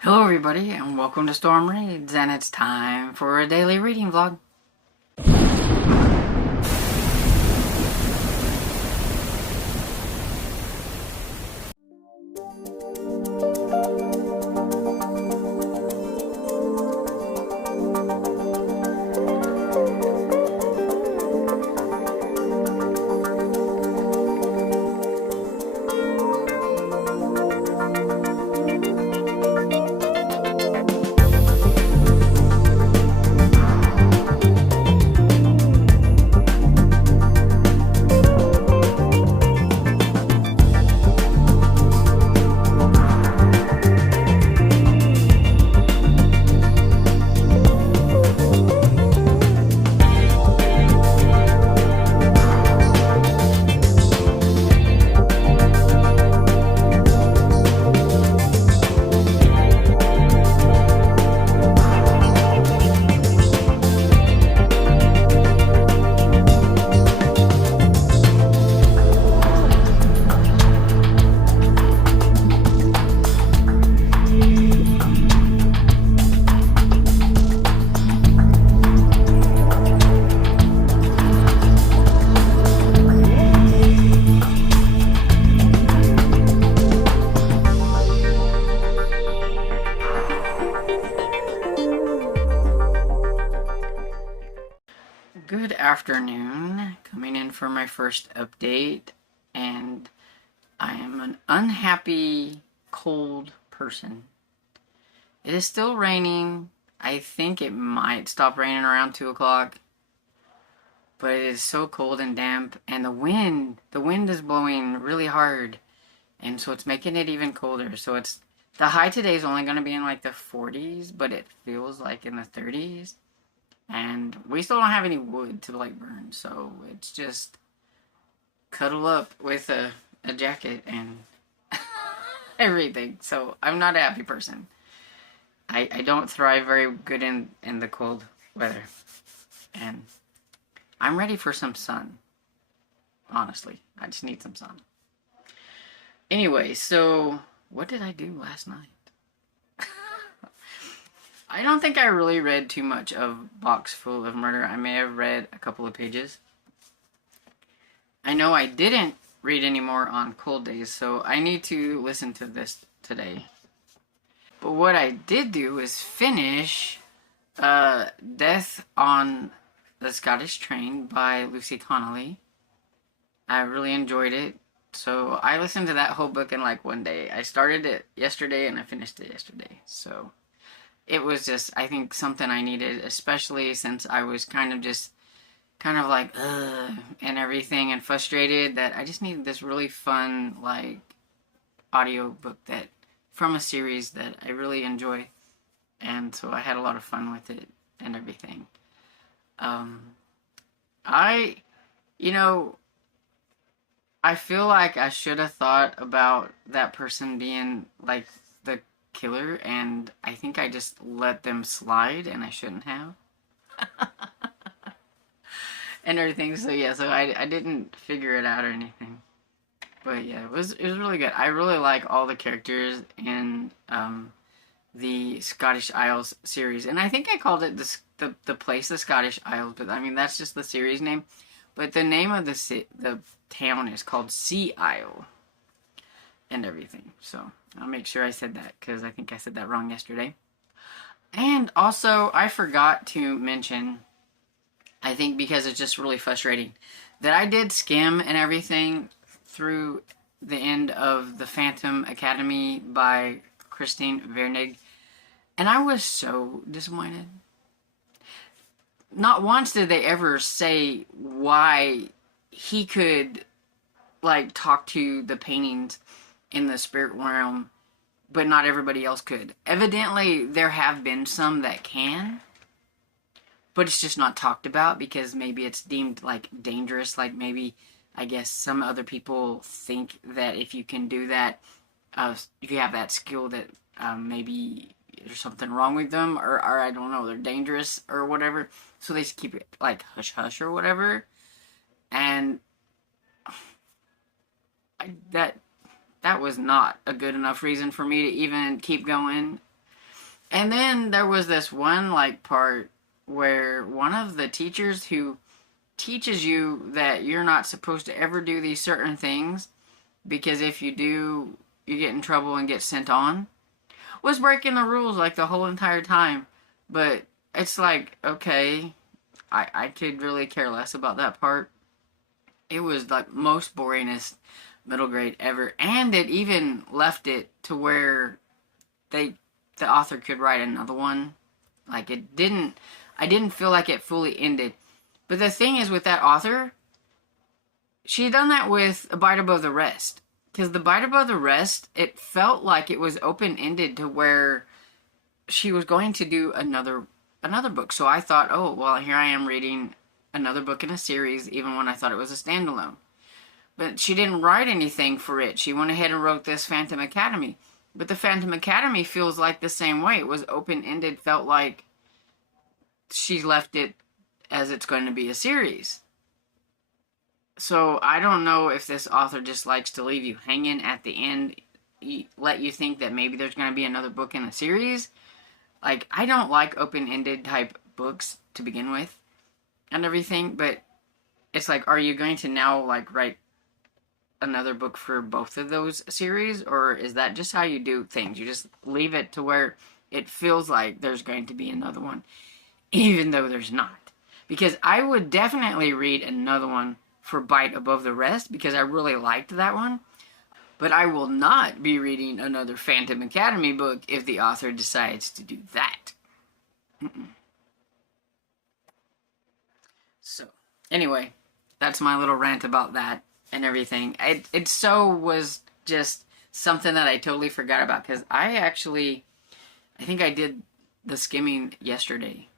Hello everybody and welcome to Storm Reads, and it's time for a daily reading vlog. Good afternoon, coming in for my first update, and I am an unhappy, cold person. It is still raining. I think it might stop raining around 2 o'clock, but it is so cold and damp, and the wind is blowing really hard, and so it's making it even colder. So the high today is only going to be in like the 40s, but it feels like in the 30s. And we still don't have any wood to like burn, so it's just cuddle up with a jacket and everything. So I'm not a happy person. I don't thrive very good in the cold weather. And I'm ready for some sun. Honestly, I just need some sun. Anyway, so what did I do last night? I don't think I really read too much of Box Full of Murder. I may have read a couple of pages. I know I didn't read anymore on cold days, so I need to listen to this today. But what I did do is finish Death on the Scottish Train by Lucy Connolly. I really enjoyed it. So I listened to that whole book in like one day. I started it yesterday and I finished it yesterday. So it was just, I think, something I needed, especially since I was kind of like, and everything, and frustrated, that I just needed this really fun, like, audio book that, from a series that I really enjoy, and so I had a lot of fun with it, and everything. I, you know, I feel like I should have thought about that person being, like, the killer, and I think I just let them slide, and I shouldn't have. And everything, so yeah, so I didn't figure it out or anything. But yeah, it was really good. I really like all the characters in the Scottish Isles series. And I think I called it the place the Scottish Isles, but I mean that's just the series name. But the name of the town is called Sea Isle and everything. So I'll make sure I said that, because I think I said that wrong yesterday. And also, I forgot to mention, I think because it's just really frustrating, that I did skim and everything through the end of The Phantom Academy by Christine Vernig, and I was so disappointed. Not once did they ever say why he could, like, talk to the paintings in the spirit realm, but not everybody else could. Evidently, there have been some that can, but it's just not talked about because maybe it's deemed, like, dangerous. Like, maybe, I guess, some other people think that if you can do that, if you have that skill, that maybe there's something wrong with them, or I don't know, they're dangerous or whatever. So they just keep it, like, hush-hush or whatever. And that was not a good enough reason for me to even keep going. And then there was this one like part where one of the teachers who teaches you that you're not supposed to ever do these certain things because if you do, you get in trouble and get sent on, was breaking the rules like the whole entire time. But it's like, okay, I could really care less about that part. It was like most boringest middle grade ever, and it even left it to where they the author could write another one. Like it didn't, I didn't feel like it fully ended. But the thing is with that author, she done that with A Bite Above the Rest. Because The Bite Above the Rest, it felt like it was open-ended to where she was going to do another book. So I thought, oh, well, here I am reading another book in a series, even when I thought it was a standalone. But she didn't write anything for it. She went ahead and wrote this Phantom Academy. But the Phantom Academy feels like the same way. It was open-ended, felt like she left it as it's going to be a series. So I don't know if this author just likes to leave you hanging at the end, let you think that maybe there's going to be another book in the series. Like, I don't like open-ended type books to begin with and everything, but it's like, are you going to now, like, write another book for both of those series, or is that just how you do things? You just leave it to where it feels like there's going to be another one, even though there's not. Because I would definitely read another one for Bite Above the Rest, because I really liked that one. But I will not be reading another Phantom Academy book if the author decides to do that. So, anyway, that's my little rant about that and everything. It so was just something that I totally forgot about, because I think I did the skimming yesterday,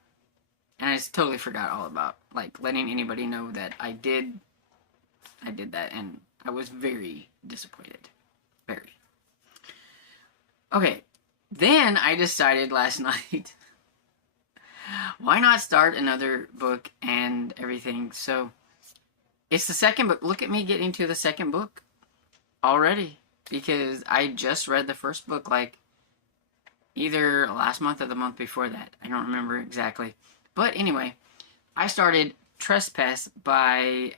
and I just totally forgot all about, like, letting anybody know that I did that, and I was very disappointed. Very. Okay, then I decided last night, why not start another book and everything? So, it's the second book. Look at me getting to the second book already, because I just read the first book, like, either last month or the month before that. I don't remember exactly. But anyway, I started Trespass by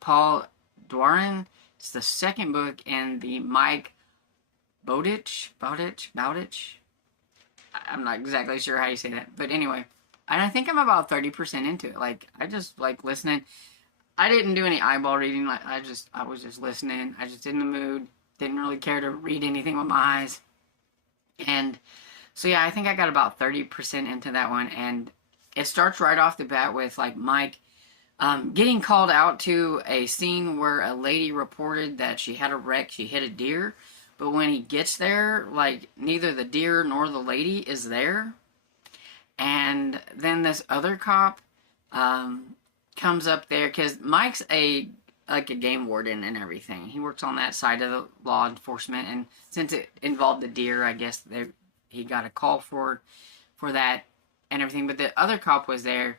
Paul Dwarin. It's the second book in the Mike Bowditch. I'm not exactly sure how you say that. But anyway, and I think I'm about 30% into it. Like, I just like listening. I didn't do any eyeball reading. Like, I was just listening. I just in the mood. Didn't really care to read anything with my eyes. And so yeah, I think I got about 30% into that one, and it starts right off the bat with like Mike getting called out to a scene where a lady reported that she had a wreck, she hit a deer, but when he gets there, like, neither the deer nor the lady is there. And then this other cop comes up there, because Mike's a game warden and everything. He works on that side of the law enforcement, and since it involved the deer, I guess he got a call for that and everything. But the other cop was there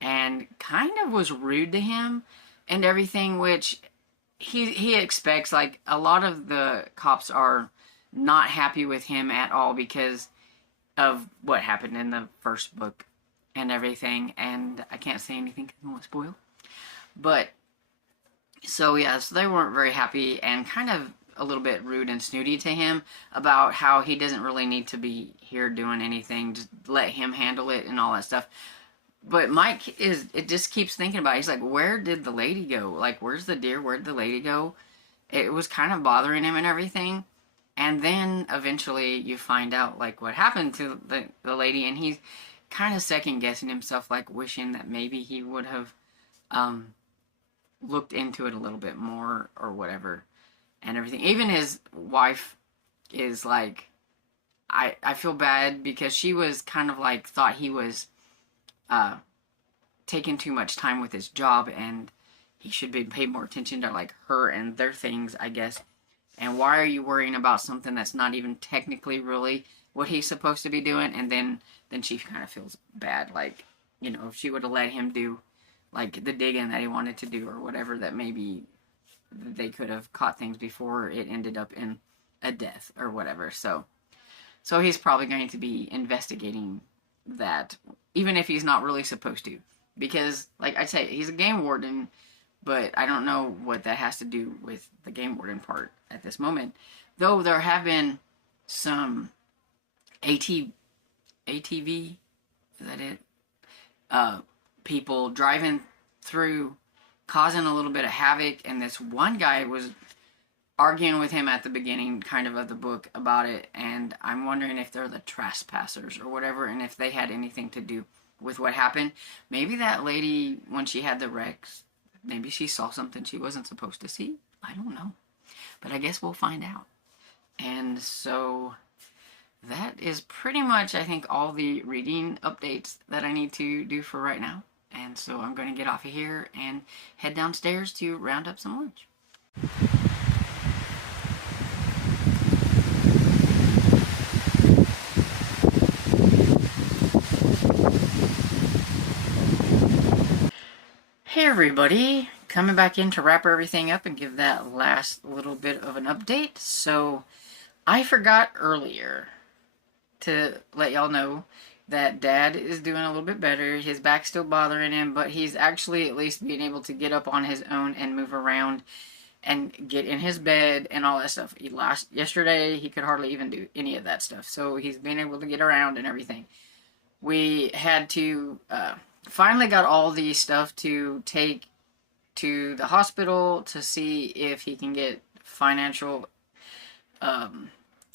and kind of was rude to him and everything, which he expects. Like, a lot of the cops are not happy with him at all because of what happened in the first book and everything. And I can't say anything because I won't spoil. But so yeah, so they weren't very happy and kind of a little bit rude and snooty to him about how he doesn't really need to be here doing anything. Just let him handle it and all that stuff. But Mike it just keeps thinking about it. He's like, where did the lady go? Like, where's the deer? Where did the lady go? It was kind of bothering him and everything. And then eventually you find out, like, what happened to the lady, and he's kind of second guessing himself, like wishing that maybe he would have looked into it a little bit more or whatever and everything. Even his wife is like, I feel bad because she was kind of like, thought he was taking too much time with his job and he should be paid more attention to, like, her and their things, I guess. And why are you worrying about something that's not even technically really what he's supposed to be doing? And then she kind of feels bad, like, you know, if she would have let him do, like, the digging that he wanted to do or whatever, that maybe they could have caught things before it ended up in a death or whatever. So So he's probably going to be investigating that, even if he's not really supposed to. Because, like I say, he's a game warden, but I don't know what that has to do with the game warden part at this moment. Though there have been some ATV, is that it? People driving through, causing a little bit of havoc, and this one guy was arguing with him at the beginning kind of the book about it, and I'm wondering if they're the trespassers or whatever, and if they had anything to do with what happened. Maybe that lady, when she had the wrecks, maybe she saw something she wasn't supposed to see. I don't know. But I guess we'll find out. And so that is pretty much, I think, all the reading updates that I need to do for right now. And so I'm going to get off of here and head downstairs to round up some lunch. Hey everybody, coming back in to wrap everything up and give that last little bit of an update. So I forgot earlier to let y'all know that Dad is doing a little bit better. His back's still bothering him, but he's actually at least being able to get up on his own and move around and get in his bed and all that stuff. Yesterday he could hardly even do any of that stuff, so he's being able to get around and everything. We had to finally got all the stuff to take to the hospital to see if he can get financial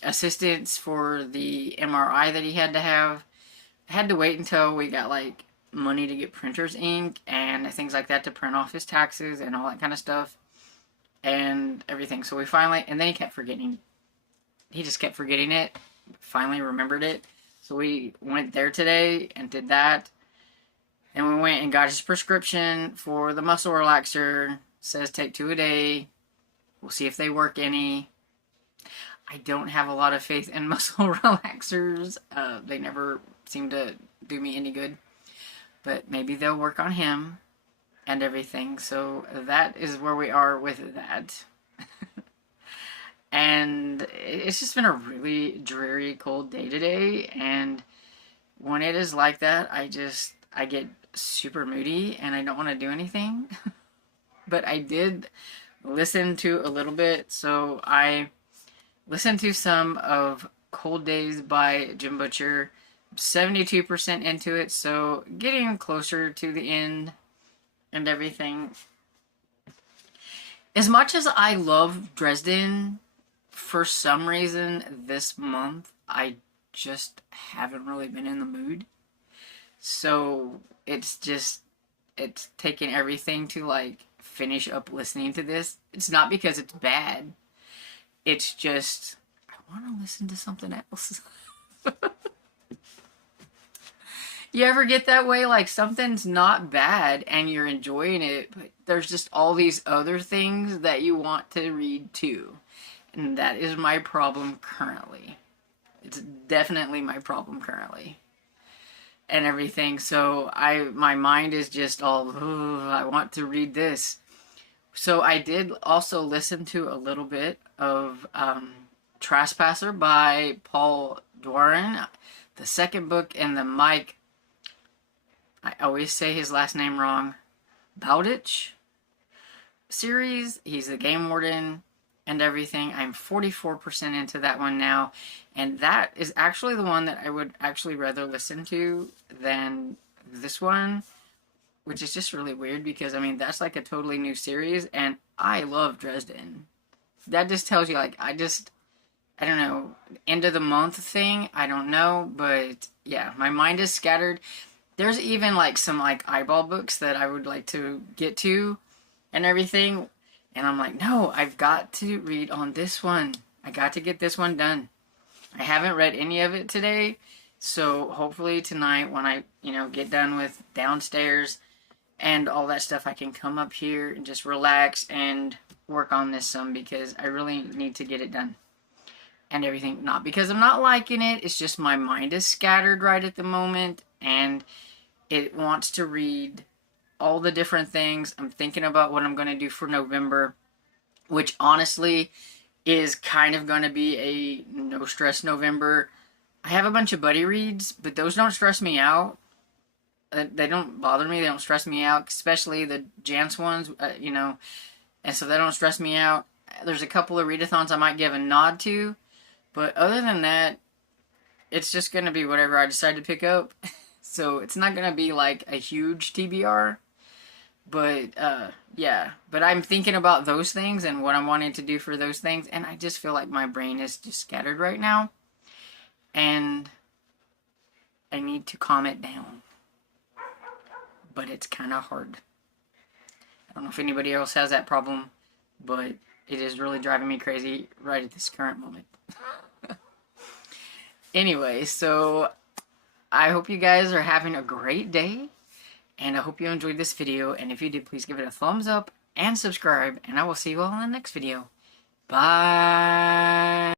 assistance for the MRI that he had to have. I had to wait until we got like money to get printer's ink and things like that to print off his taxes and all that kind of stuff and everything. So we finally, and then he kept forgetting. He just kept forgetting it. Finally remembered it. So we went there today and did that. And we went and got his prescription for the muscle relaxer. Says take 2 a day. We'll see if they work any. I don't have a lot of faith in muscle relaxers. They never seem to do me any good. But maybe they'll work on him and everything. So that is where we are with that. And it's just been a really dreary, cold day today. And when it is like that, I get super moody and I don't want to do anything. But I did listen to a little bit. So I listened to some of Cold Days by Jim Butcher. 72% into it, so getting closer to the end and everything. As much as I love Dresden, for some reason this month I just haven't really been in the mood. So it's taken everything to like finish up listening to this. It's not because it's bad. It's just I want to listen to something else. You ever get that way? Like something's not bad and you're enjoying it, but there's just all these other things that you want to read too. And that is my problem currently. It's definitely my problem currently. And everything. So my mind is just all, I want to read this. So I did also listen to a little bit of Trespasser by Paul Doran. The second book in the Mike, I always say his last name wrong, Bowditch series. He's the game warden and everything. I'm 44% into that one now. And that is actually the one that I would actually rather listen to than this one, which is just really weird because, I mean, that's like a totally new series and I love Dresden. That just tells you, like, I don't know, end of the month thing, I don't know, but yeah, my mind is scattered. There's even like some like eyeball books that I would like to get to and everything. And I'm like, no, I've got to read on this one. I got to get this one done. I haven't read any of it today. So hopefully tonight when I, get done with downstairs and all that stuff, I can come up here and just relax and work on this some because I really need to get it done. And everything. Not because I'm not liking it. It's just my mind is scattered right at the moment. And it wants to read all the different things. I'm thinking about what I'm going to do for November, which honestly is kind of going to be a no stress November. I have a bunch of buddy reads, but those don't stress me out. They don't bother me. They don't stress me out, especially the Jance ones, you know, and so they don't stress me out. There's a couple of readathons I might give a nod to, but other than that, it's just going to be whatever I decide to pick up. So it's not going to be like a huge TBR. But, yeah. But I'm thinking about those things and what I'm wanting to do for those things. And I just feel like my brain is just scattered right now. And I need to calm it down. But it's kind of hard. I don't know if anybody else has that problem. But it is really driving me crazy right at this current moment. Anyway, so I hope you guys are having a great day. And I hope you enjoyed this video. And if you did, please give it a thumbs up and subscribe. And I will see you all in the next video. Bye.